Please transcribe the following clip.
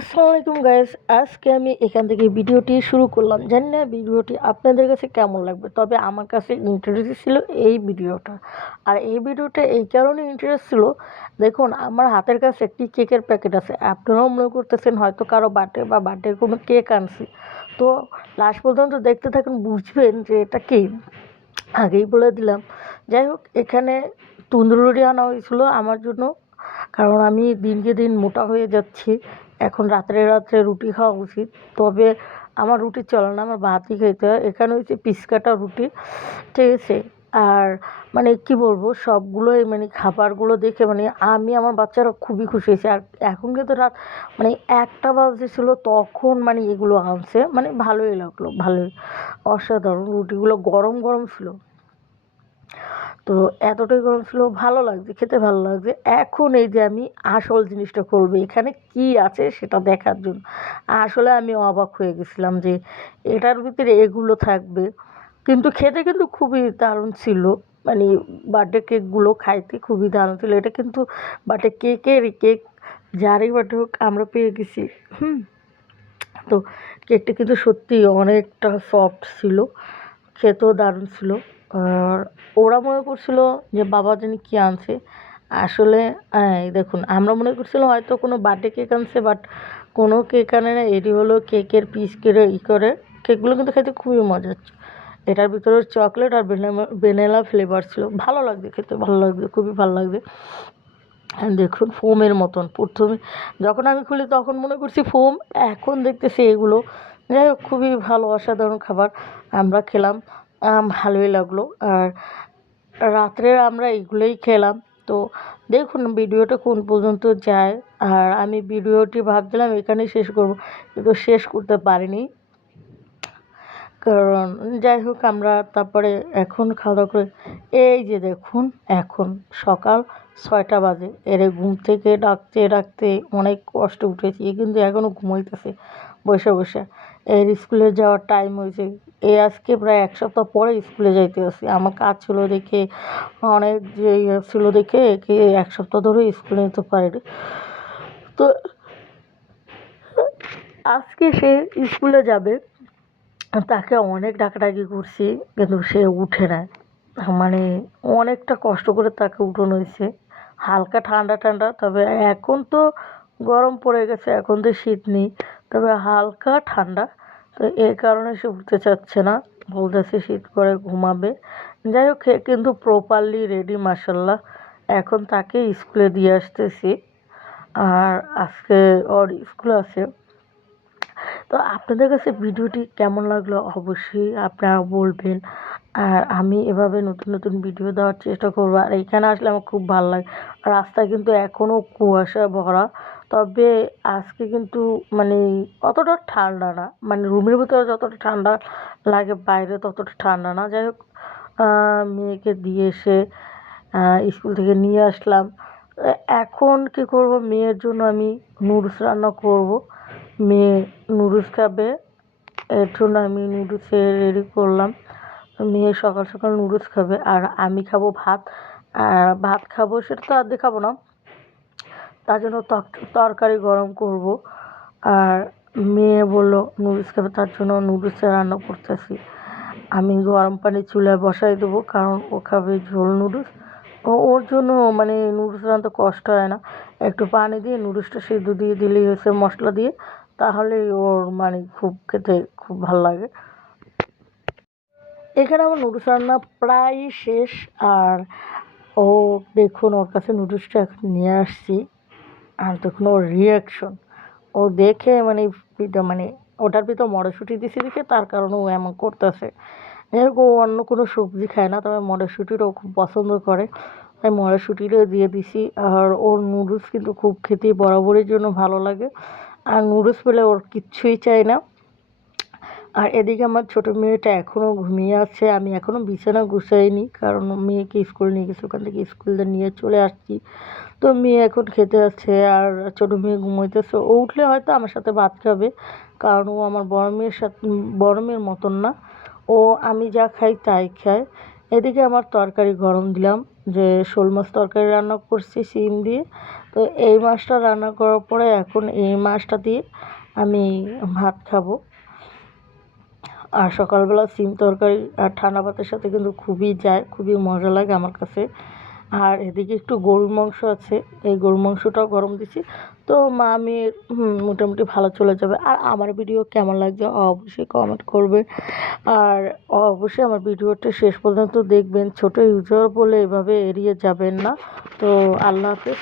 আসসালামু আলাইকুম গাইস, আজকে আমি এখান থেকে ভিডিওটি শুরু করলাম। জানি না ভিডিওটি আপনাদের কাছে কেমন লাগবে, তবে আমার কাছে ইন্টারেস্ট ছিল এই ভিডিওটা। আর এই ভিডিওটা এই কারণে ইন্টারেস্ট ছিল, দেখুন, আমার হাতের কাছে একটি কেকের প্যাকেট আছে। আপনারাও মনে করতেছেন হয়তো কারও বার্থডে বা বার্থডের কোনো কেক আনছি। তো লাস্ট পর্যন্ত দেখতে থাকুন, বুঝবেন যে এটা কি। আগেই বলে দিলাম। যাই হোক, এখানে তন্দুরি আনা হয়েছিল আমার জন্য, কারণ আমি দিনকে দিন মোটা হয়ে যাচ্ছি। এখন রাত্রে রাত্রে রুটি খাওয়া উচিত। তবে আমার রুটি চলে না, আমার ভাতই খেতে হয়। এখানে হচ্ছে পিস কাটা রুটি, ঠিক আছে? আর মানে কি বলব, সবগুলোই মানে খাবারগুলো দেখে মানে আমি, আমার বাচ্চারা খুবই খুশি হয়েছে। আর এখন কিন্তু রাত মানে একটা বাজতেছিল তখন মানে এগুলো আনছে। মানে ভালোই লাগল, ভালোই। অসাধারণ রুটিগুলো, গরম গরম ছিল। তো এতটাই গরম ছিল, ভালো লাগছে, খেতে ভালো লাগছে। এখন এই যে আমি আসল জিনিসটা করব, এখানে কি আছে সেটা দেখার জন্য। আসলে আমি অবাক হয়ে গেছিলাম যে এটার ভিতরে এগুলো থাকবে। কিন্তু খেতে কিন্তু খুবই দারুণ ছিল। মানে বার্থডে কেকগুলো খাইতে খুবই দারুণ ছিল। এটা কিন্তু বার্থডে কেকেরই কেক, যারই বার্থডে হোক আমরা পেয়ে গেছি। হুম। তো কেকটা কিন্তু সত্যি অনেকটা সফট ছিল, খেতেও দারুণ ছিল। আর ওরা মনে করছিল যে বাবা জানি কী আনছে। আসলে দেখুন, আমরা মনে করছিলাম হয়তো কোনো বার্থডে কেক আনছে, বাট কোনো কেক আনে না এটি হলো কেকের পিস করে ই করে। কেকগুলো কিন্তু খেতে খুবই মজার এটার ভিতরে চকলেট আর ভ্যানিলা ফ্লেভার ছিল। ভালো লাগবে খেতে, ভালো লাগবে খুবই ভালো হ্যাঁ দেখুন, ফোমের মতন। প্রথমে যখন আমি খুলি, তখন মনে করছি ফোম, এখন দেখতেছি এগুলো। যাই হোক, খুবই ভালো, অসাধারণ খাবার। আমরা খেলাম। ভালোই লাগল। আর রাত্রে আমরা এইগুলোই খেলাম। তো দেখুন ভিডিওটা কোন পর্যন্ত যায়। আর আমি ভিডিওটি ভাবছিলাম এখানেই শেষ করব, কিন্তু শেষ করতে পারিনি। কারণ যাই হোক আমরা তারপরে এখন খাওয়া দাওয়া করে, এই যে দেখুন এখন সকাল ছয়টা বাজে। এরে ঘুম থেকে ডাকতে ডাকতে অনেক কষ্ট উঠেছি, কিন্তু এখনও ঘুমাইতেছে বসে বসে। এর স্কুলে যাওয়ার টাইম হয়েছে। এ আজকে প্রায় এক সপ্তাহ পরে স্কুলে যাইতে আসি। আমার কাজ ছিল দেখে, অনেক যে ইয়ে ছিল দেখে একে এক সপ্তাহ ধরে স্কুলে যেতে পারেনি। তো আজকে সে স্কুলে যাবে। তাকে অনেক ডাকাডাকি করছি, কিন্তু সে উঠে না। মানে অনেকটা কষ্ট করে তাকে উঠানো হয়েছে। হালকা ঠান্ডা ঠান্ডা, তবে এখন তো গরম পড়ে গেছে, এখন তো শীত নেই। তবে হালকা ঠান্ডা। তো এই কারণে সে উঠতে চাচ্ছে না। বলতেছে শীত করে ঘুমাবে। যাই হোক কিন্তু প্রপারলি রেডি মাসাল্লাহ এখন তাকে স্কুলে দিয়ে আসতেছি। আর আজকে ওর স্কুল আছে। তো আপনাদের কাছে ভিডিওটি কেমন লাগল অবশ্যই আপনারা বলবেন। আর আমি এভাবে নতুন নতুন ভিডিও দেওয়ার চেষ্টা করব। আর এখানে আসলে আমার খুব ভালো লাগে। রাস্তায় কিন্তু এখনও কুয়াশা ভরা। তবে আজকে কিন্তু মানে অতটা ঠান্ডা না। মানে রুমের ভিতরে যতটা ঠান্ডা লাগে, বাইরে ততটা ঠান্ডা না। যাই হোক মেয়েকে দিয়ে এসে স্কুল থেকে নিয়ে আসলাম। এখন কী করব? মেয়ের জন্য আমি নুডলস রান্না করব। মেয়ে নুডলস খাবে। এর জন্য আমি নুডলসে রেডি করলাম। মেয়ে সকাল সকাল নুডলস খাবে। আর আমি খাব ভাত। আর ভাত খাব সেটা তো আর দেখাবো না। তার জন্য তরকারি গরম করব। আর মেয়ে বলল, নুডলস খাবে, তার জন্য নুডলসে রান্না করতেছি। আমি গরম পানি চুলায় বসাই দেবো, কারণ ও খাবে ঝোল নুডলস। ও, ওর জন্য মানে নুডলস রান্নাতে কষ্ট হয় না। একটু পানি দিয়ে নুডলসটা সিদ্ধ দিয়ে দিলেই হয়েছে মশলা দিয়ে, তাহলেই ওর মানে খুব খেতে খুব ভালো লাগে। এখানে আমার নুডলস রান্না প্রায় শেষ, আর ও দেখুন, ওর কাছে নুডলসটা এখন নিয়ে আসছি। আর তখন ওর রিয়াকশন ও দেখে মানে মানে ওটার ভিতর মটরশুঁটি দিছি দেখে তার কারণে ও এমন করতেছে। যাই ও অন্য কোনো সবজি খায় না, তবে মটরশুঁটিরও খুব পছন্দ করে। তাই মটরশুঁটিরও দিয়ে দিছি। আর ওর নুডলস কিন্তু খুব খেতে বরাবরের জন্য ভালো লাগে। আর নুডলস পেলে ওর কিচ্ছুই চাই না। আর এদিকে আমার ছোটো মেয়েটা এখনও ঘুমিয়ে আছে। আমি এখনও বিছানা গুছাইনি, কারণ মেয়েকে স্কুল নিয়ে গেছি। ওখান থেকে স্কুলে নিয়ে চলে আসছি। তো মেয়ে এখন খেতে আছে আর ছোটো মেয়ে ঘুমোইতেছে। ও উঠলে হয়তো আমার সাথে ভাত খাবে, কারণ ও আমার বড় মেয়ের সাথে, বড় মেয়ের মতন না। ও আমি যা খাই তাই খায়। এদিকে আমার তরকারি গরম দিলাম, যে শোল মাছ তরকারি রান্না করছি শিম দিয়ে। তো এই মাছটা রান্না করার পরে এখন এই মাছটা দিয়ে আমি ভাত খাব। আর সকালবেলা সিম তরকারি আর ঠান্ডা ভাতের সাথে কিন্তু খুবই যায়, খুবই মজা লাগে আমার কাছে। আর এদিকে একটু গরুর মাংস আছে, এই গরুর মাংসটাও গরম দিছি। তো মা, আমি মোটামুটি ভালো চলে যাবে। আর আমার ভিডিও কেমন লাগছে অবশ্যই কমেন্ট করবে। আর অবশ্যই আমার ভিডিওটা শেষ পর্যন্ত দেখবেন। ছোট ইউজার বলে এভাবে এড়িয়ে যাবেন না। তো আল্লাহ হাফেজ।